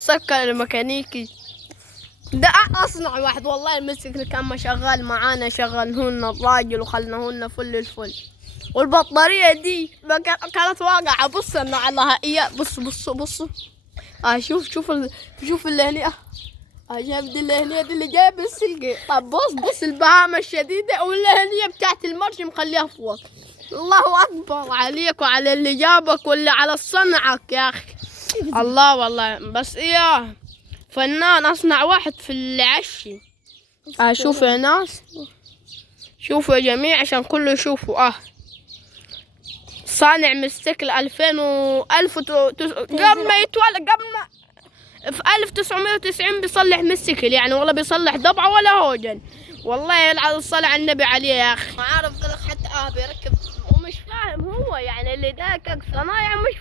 سكر الميكانيكي ده اصنع واحد والله. المسك اللي كان ما شغال معانا شغلهن الراجل وخلناهن فل الفل. والبطارية دي ما كانت واقعة. بص انا علىها اياه. بص شوف اللي هنا. جاب دي اللي هنا دي اللي جايب السلقة. طب بص البهامة الشديدة واللي هنا بتاعت المرش مخليها فوق. الله اكبر عليك وعلى اللي جابك واللي على صنعك يا اخي. الله والله بس اياه فنان. اصنع واحد في العشي. شوفوا يا ناس، شوفوا يا جميع عشان كله يشوفوا. صانع مستكل 2000 قبل ما يتولد، قبل ما في 1990 بيصلح مستكل يعني، ولا بيصلح ضبعه ولا هوجن. والله يلعن الصلاة على النبي عليه يا اخي. ما عارف قالك حتى بيركب ومش فاهم هو يعني اللي داكك صنايع مش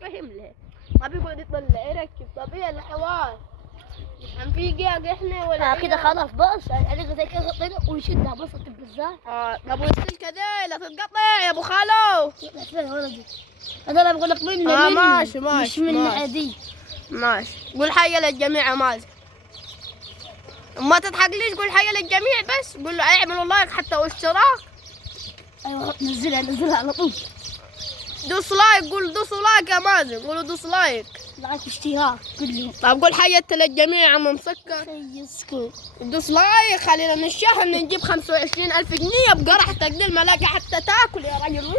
فاهم له. طب يقعد يطلع يركب. طب ايه الحوار؟ عم في جاق احنا ولا كده خلاص بس عليك زي كده طلع ويشدها بس بالذات. طب والسلكه دي لا تتقطع يا ابو خالو. هذا انا بقول لك مني ماشي مش من عادي. ماشي. قول حاجه للجميع مازن. ما تضحكليش. قول حاجه للجميع بس. قول له اعملوا لايك حتى واشتراك. ايوه نزلها على طول. دوس لايك. قول دوسوا لايك يا مازن. قولوا دوس لايك. لايك واشتراك كلهم. طب قول حاجه للجميع عم مسكر. يسكت. دوس لايك. خلينا من الشهر نجيب 25,000 جنيه بقرحتك دي الملاقة حتى تاكل يا راجل.